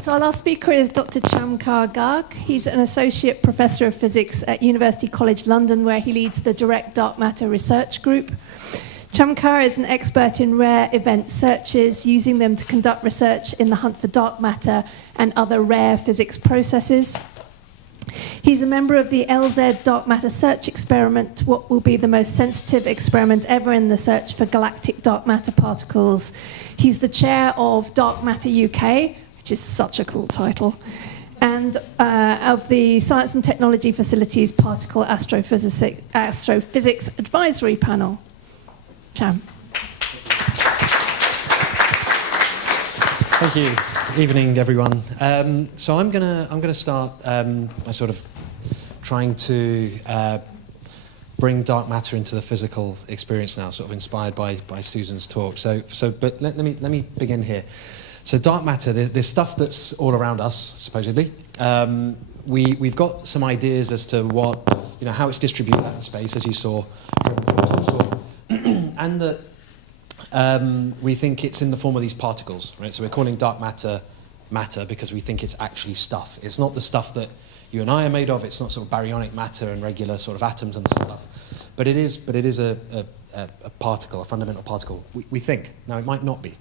So our last speaker is Dr. Chamkaur Ghag. He's an associate professor of physics at University College London, where he leads the Direct Dark Matter Research Group. Chamkaur is an expert in rare event searches, using them to conduct research in the hunt for dark matter and other rare physics processes. He's a member of the LZ Dark Matter Search Experiment, what will be the most sensitive experiment ever in the search for galactic dark matter particles. He's the chair of Dark Matter UK, which is such a cool title, and of the Science and Technology Facilities Particle Astrophysics Advisory Panel. Cham. Thank you. Evening, everyone. So I'm gonna start by sort of trying to bring dark matter into the physical experience now, sort of inspired by Susan's talk. But let me begin here. So dark matter, there's stuff that's all around us, supposedly. We've got some ideas as to what, how it's distributed out in space, as you saw from Tom's talk, and that we think it's in the form of these particles, right? So we're calling dark matter matter because we think it's actually stuff. It's not the stuff that you and I are made of. It's not sort of baryonic matter and regular sort of atoms and stuff. But it is a particle, a fundamental particle. We think. Now it might not be.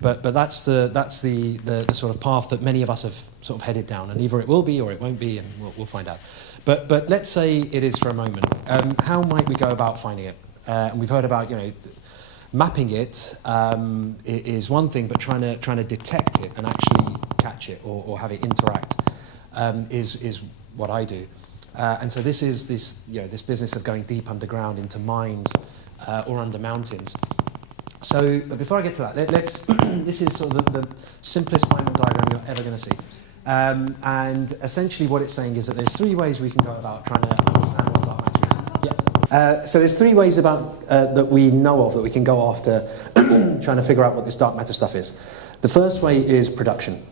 But that's the sort of path that many of us have sort of headed down, and either it will be or it won't be, and we'll find out. But let's say it is for a moment. How might we go about finding it? And we've heard about mapping it is one thing, but trying to detect it and actually catch it or have it interact is what I do. And so this is this business of going deep underground into mines or under mountains. So, but before I get to that, this is sort of the simplest Feynman diagram you're ever going to see. And essentially what it's saying is that there's three ways we can go about trying to understand what dark matter is. Yeah. So there's three ways about that we know of that we can go after trying to figure out what this dark matter stuff is. The first way is production.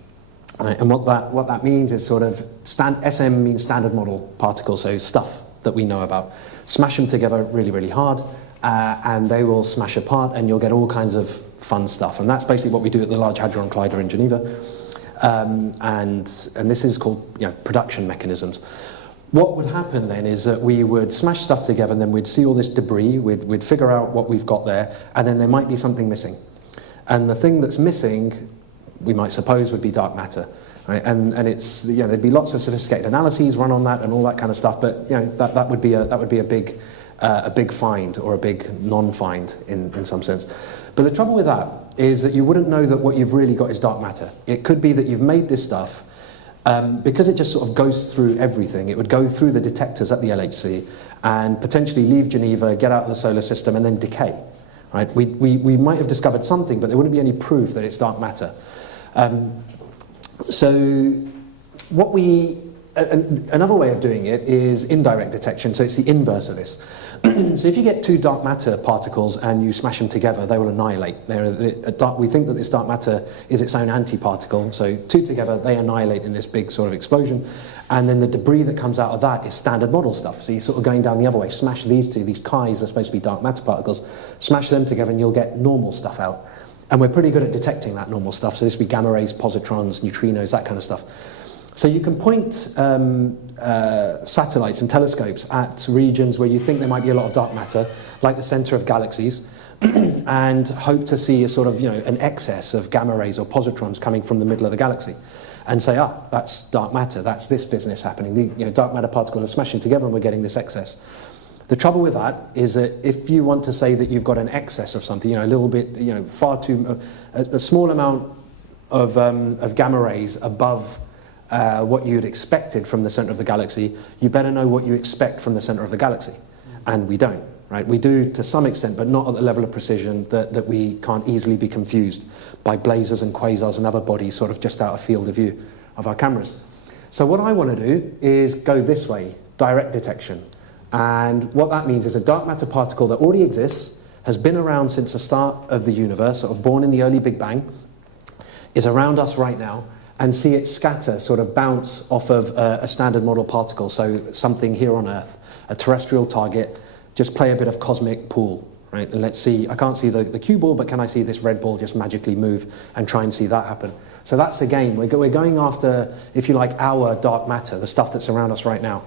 Right? And what that means is sort of, SM means standard model particles, so stuff that we know about. Smash them together really, really hard. And they will smash apart and you'll get all kinds of fun stuff. And that's basically what we do at the Large Hadron Collider in Geneva. And this is called production mechanisms. What would happen then is that we would smash stuff together and then we'd see all this debris, we'd figure out what we've got there, and then there might be something missing. And the thing that's missing, we might suppose, would be dark matter. Right? And it's, there'd be lots of sophisticated analyses run on that and all that kind of stuff, but that would be a big find or a big non-find in some sense. But the trouble with that is that you wouldn't know that what you've really got is dark matter. It could be that you've made this stuff because it just sort of goes through everything. It would go through the detectors at the LHC and potentially leave Geneva, get out of the solar system and then decay. Right? We might have discovered something, but there wouldn't be any proof that it's dark matter. So what another way of doing it is indirect detection, so it's the inverse of this. So if you get two dark matter particles and you smash them together, they will annihilate. We think that this dark matter is its own antiparticle, so two together, they annihilate in this big sort of explosion, and then the debris that comes out of that is standard model stuff. So you're sort of going down the other way, smash these two, these chi's are supposed to be dark matter particles, smash them together and you'll get normal stuff out. And we're pretty good at detecting that normal stuff, so this would be gamma rays, positrons, neutrinos, that kind of stuff. So you can point satellites and telescopes at regions where you think there might be a lot of dark matter, like the center of galaxies, and hope to see a sort of, an excess of gamma rays or positrons coming from the middle of the galaxy. And say, that's dark matter, that's this business happening. The dark matter particles are smashing together and we're getting this excess. The trouble with that is that if you want to say that you've got an excess of something, a little bit, far too, a small amount of gamma rays above what you'd expected from the center of the galaxy, you better know what you expect from the center of the galaxy. And we don't, right? We do to some extent, but not at the level of precision that we can't easily be confused by blazars and quasars and other bodies sort of just out of field of view of our cameras. So what I want to do is go this way, direct detection. And what that means is a dark matter particle that already exists, has been around since the start of the universe, sort of born in the early Big Bang, is around us right now, and see it scatter, sort of bounce off of a standard model particle, so something here on Earth, a terrestrial target, just play a bit of cosmic pool, right? And let's see, I can't see the cue ball, but can I see this red ball just magically move and try and see that happen? So that's the game. We're going after, if you like, our dark matter, the stuff that's around us right now.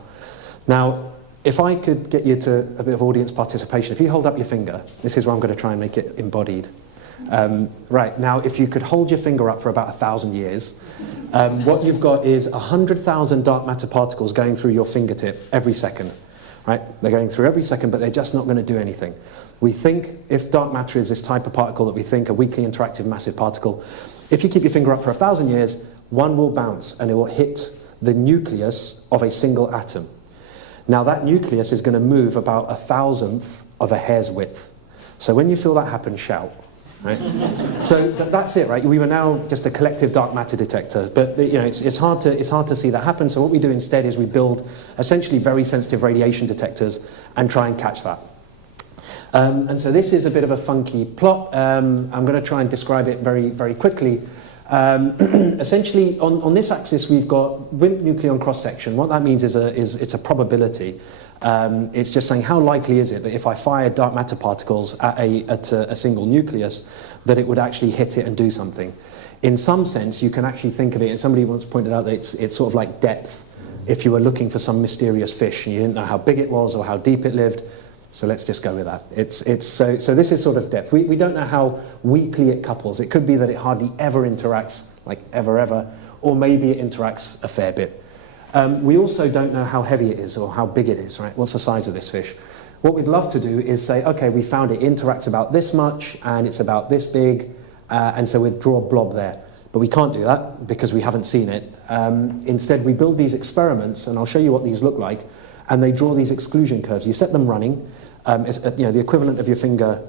Now, if I could get you to a bit of audience participation, if you hold up your finger, this is where I'm going to try and make it embodied. Right, now if you could hold your finger up for about 1,000 years, what you've got is 100,000 dark matter particles going through your fingertip every second. Right? They're going through every second, but they're just not going to do anything. We think, if dark matter is this type of particle that we think, a weakly interactive massive particle, if you keep your finger up for 1,000 years, one will bounce and it will hit the nucleus of a single atom. Now that nucleus is going to move about 1,000th of a hair's width. So when you feel that happen, shout. Right? So that's it, right? We were now just a collective dark matter detector, but you know, it's hard to see that happen. So what we do instead is we build essentially very sensitive radiation detectors and try and catch that. And so this is a bit of a funky plot. I'm going to try and describe it very, very quickly. Essentially, on this axis, we've got Wimp Nucleon cross-section. What that means is it's a probability. It's just saying how likely is it that if I fire dark matter particles at a single nucleus, that it would actually hit it and do something. In some sense, you can actually think of it, and somebody once pointed out that it's sort of like depth. If you were looking for some mysterious fish and you didn't know how big it was or how deep it lived, so let's just go with that. So this is sort of depth. We don't know how weakly it couples. It could be that it hardly ever interacts, like ever, or maybe it interacts a fair bit. We also don't know how heavy it is or how big it is, right? What's the size of this fish? What we'd love to do is say, okay, we found it interacts about this much and it's about this big, and so we'd draw a blob there. But we can't do that because we haven't seen it. Instead, we build these experiments, and I'll show you what these look like, and they draw these exclusion curves. You set them running. The equivalent of your finger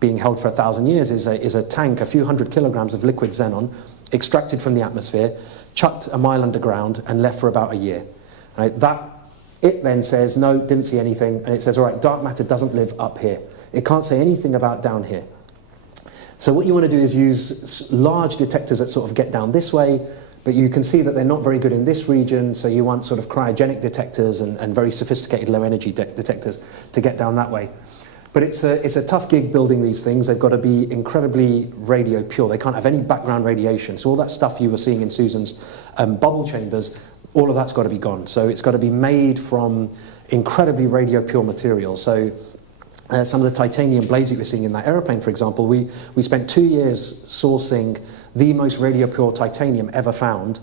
being held for 1,000 years is a tank, a few hundred kilograms of liquid xenon, extracted from the atmosphere, chucked a mile underground and left for about a year. Right? It then says, no, didn't see anything, and it says, all right, dark matter doesn't live up here. It can't say anything about down here. So what you want to do is use large detectors that sort of get down this way, but you can see that they're not very good in this region, so you want sort of cryogenic detectors and very sophisticated low-energy detectors to get down that way. But it's a tough gig building these things. They've got to be incredibly radio pure. They can't have any background radiation. So all that stuff you were seeing in Susan's bubble chambers, all of that's got to be gone. So it's got to be made from incredibly radio pure materials. So some of the titanium blades that you're seeing in that aeroplane, for example, we spent 2 years sourcing the most radio pure titanium ever found,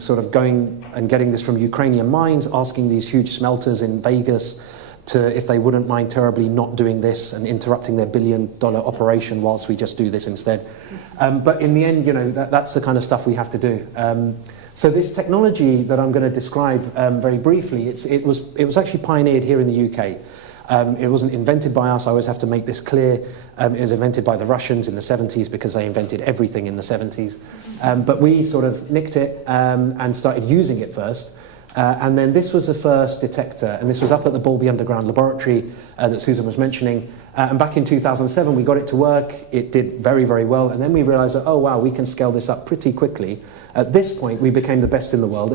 sort of going and getting this from Ukrainian mines, asking these huge smelters in Vegas to, if they wouldn't mind terribly not doing this and interrupting their $1 billion operation whilst we just do this instead. But in the end, you know, that's the kind of stuff we have to do. So this technology that I'm going to describe very briefly, it was actually pioneered here in the UK. It wasn't invented by us. I always have to make this clear. It was invented by the Russians in the 70s because they invented everything in the 70s. But we sort of nicked it and started using it first. And then this was the first detector, and this was up at the Balby Underground Laboratory that Susan was mentioning. And back in 2007, we got it to work. It did very, very well. And then we realized that, oh, wow, we can scale this up pretty quickly. At this point, we became the best in the world.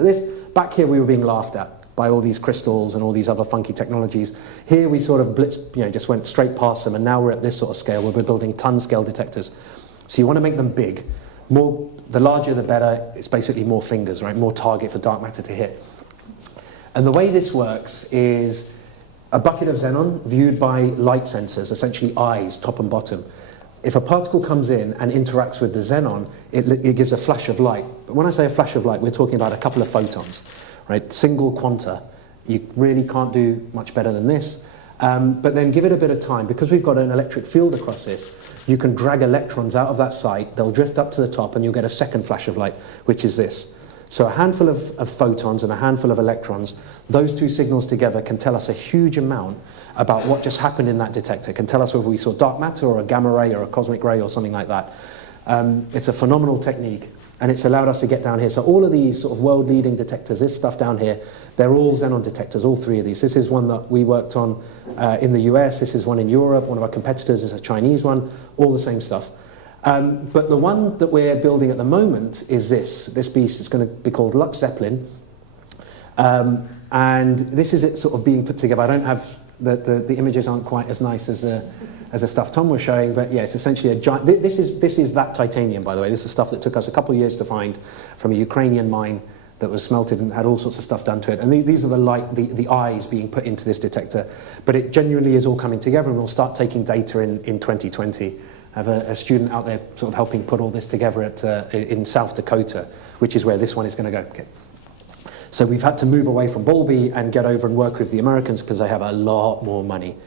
Back here, we were being laughed at by all these crystals and all these other funky technologies. Here, we sort of blitzed, just went straight past them. And now we're at this sort of scale where we're building ton-scale detectors. So you want to make them big. The larger, the better. It's basically more fingers, right? More target for dark matter to hit. And the way this works is a bucket of xenon viewed by light sensors, essentially eyes, top and bottom. If a particle comes in and interacts with the xenon, it gives a flash of light. But when I say a flash of light, we're talking about a couple of photons, right? Single quanta. You really can't do much better than this. But then give it a bit of time. Because we've got an electric field across this, you can drag electrons out of that site, they'll drift up to the top, and you'll get a second flash of light, which is this. So a handful of photons and a handful of electrons, those two signals together can tell us a huge amount about what just happened in that detector, can tell us whether we saw dark matter or a gamma ray or a cosmic ray or something like that. It's a phenomenal technique, and it's allowed us to get down here. So all of these sort of world-leading detectors, this stuff down here, they're all xenon detectors, all three of these. This is one that we worked on in the US, this is one in Europe, one of our competitors is a Chinese one, all the same stuff. But the one that we're building at the moment is this beast. It's going to be called Lux Zeppelin. And this is it sort of being put together. I don't have the images aren't quite as nice as the stuff Tom was showing, but yeah, it's essentially a giant. This is that titanium, by the way. This is stuff that took us a couple of years to find from a Ukrainian mine that was smelted and had all sorts of stuff done to it. And these are the eyes being put into this detector. But it genuinely is all coming together, and we'll start taking data in 2020. I have a student out there sort of helping put all this together in South Dakota, which is where this one is going to go. Okay. So we've had to move away from Bowlby and get over and work with the Americans because they have a lot more money,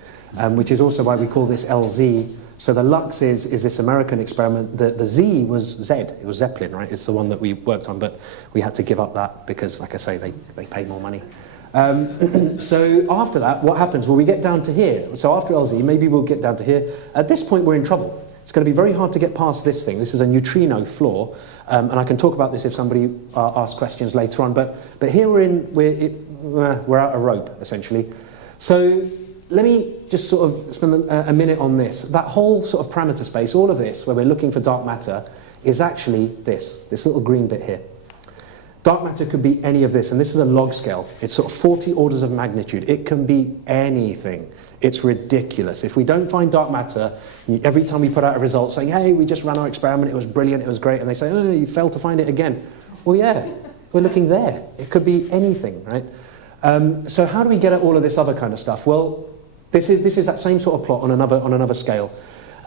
which is also why we call this LZ. So the Lux is this American experiment. The Z was Z. It was Zeppelin, right? It's the one that we worked on, but we had to give up that because, like I say, they pay more money. So after that, what happens? Well, we get down to here. So after LZ, maybe we'll get down to here. At this point, we're in trouble. It's going to be very hard to get past this thing. This is a neutrino flaw, and I can talk about this if somebody asks questions later on. But here we're out of rope, essentially. So let me just sort of spend a minute on this. That whole sort of parameter space, all of this, where we're looking for dark matter, is actually this little green bit here. Dark matter could be any of this, and this is a log scale. It's sort of 40 orders of magnitude. It can be anything. It's ridiculous. If we don't find dark matter, every time we put out a result saying, hey, we just ran our experiment, it was brilliant, it was great, and they say, oh, you failed to find it again. Well, yeah, we're looking there. It could be anything, right? So how do we get at all of this other kind of stuff? Well, this is that same sort of plot on another scale.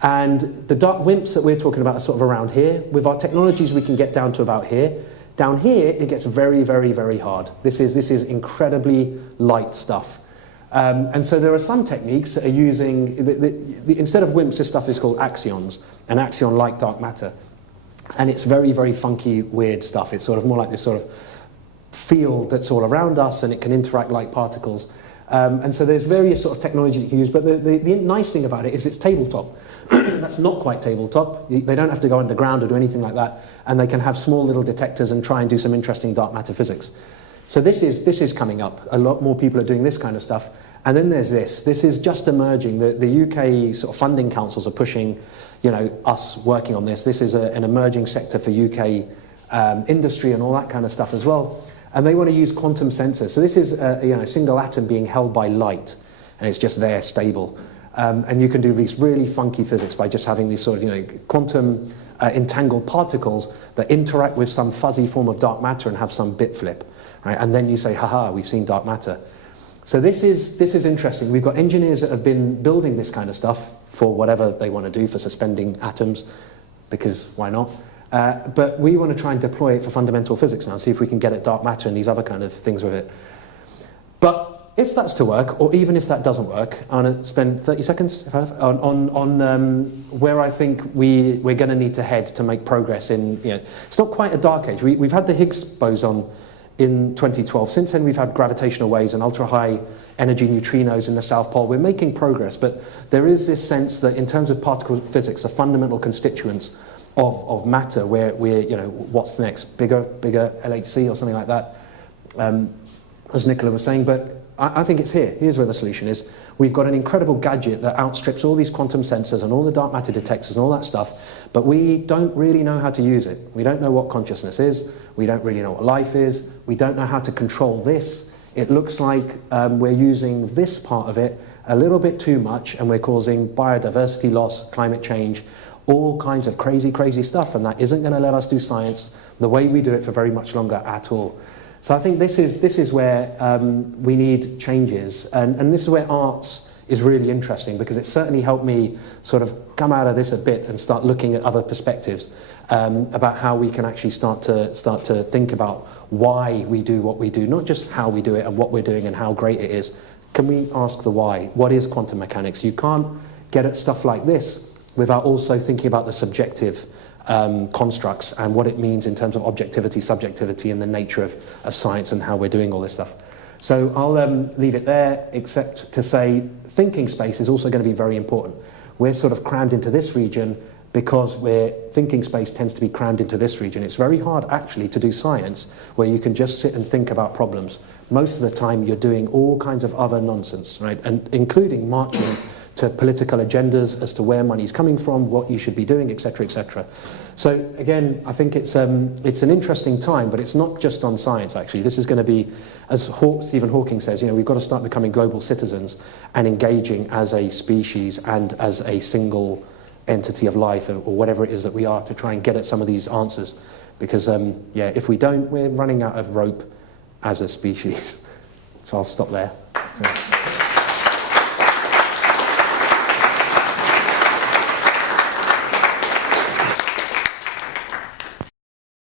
And the dark WIMPs that we're talking about are sort of around here. With our technologies, we can get down to about here. Down here, it gets very, very, very hard. This is incredibly light stuff. And so there are some techniques that are using, instead of WIMPs, this stuff is called axions, and axion-like dark matter. And it's very, very funky, weird stuff. It's sort of more like this sort of field that's all around us, and it can interact like particles. And so there's various sort of technologies you can use, but the nice thing about it is it's tabletop. That's not quite tabletop. They don't have to go underground or do anything like that, and they can have small little detectors and try and do some interesting dark matter physics. So this is coming up. A lot more people are doing this kind of stuff. And then there's this. This is just emerging. The UK sort of funding councils are pushing, us working on this. This is an emerging sector for UK industry and all that kind of stuff as well. And they want to use quantum sensors. So this is a single atom being held by light, and it's just there, stable. And you can do these really funky physics by just having these sort of quantum entangled particles that interact with some fuzzy form of dark matter and have some bit flip. Right? And then you say, haha, we've seen dark matter. So this is interesting. We've got engineers that have been building this kind of stuff for whatever they want to do, for suspending atoms, because why not? But we want to try and deploy it for fundamental physics now, see if we can get at dark matter and these other kind of things with it. But if that's to work, or even if that doesn't work, I'm going to spend 30 seconds if I have, on where I think we're going to need to head to make progress in, it's not quite a dark age. We've had the Higgs boson in 2012. Since then, we've had gravitational waves and ultra-high energy neutrinos in the South Pole. We're making progress, but there is this sense that in terms of particle physics, the fundamental constituents of matter, where we're, what's next? Bigger LHC or something like that, as Nicola was saying. But I think it's here. Here's where the solution is. We've got an incredible gadget that outstrips all these quantum sensors and all the dark matter detectors and all that stuff, but we don't really know how to use it. We don't know what consciousness is. We don't really know what life is. We don't know how to control this. It looks like we're using this part of it a little bit too much, and we're causing biodiversity loss, climate change, all kinds of crazy, crazy stuff, and that isn't going to let us do science the way we do it for very much longer at all. So I think this is where we need changes, and this is where arts is really interesting, because it certainly helped me sort of come out of this a bit and start looking at other perspectives about how we can actually start to think about why we do what we do, not just how we do it and what we're doing and how great it is. Can we ask the why? What is quantum mechanics? You can't get at stuff like this without also thinking about the subjective constructs and what it means in terms of objectivity, subjectivity, and the nature of science and how we're doing all this stuff. So I'll leave it there, except to say thinking space is also going to be very important. We're sort of crammed into this region because thinking space tends to be crammed into this region. It's very hard actually to do science where you can just sit and think about problems. Most of the time you're doing all kinds of other nonsense, right? And including marching to political agendas as to where money's coming from, what you should be doing, etc., etc. So again, I think it's an interesting time, but it's not just on science, actually. This is going to be, as Stephen Hawking says, we've got to start becoming global citizens and engaging as a species and as a single entity of life, or whatever it is that we are, to try and get at some of these answers. Because, if we don't, we're running out of rope as a species. So I'll stop there. So.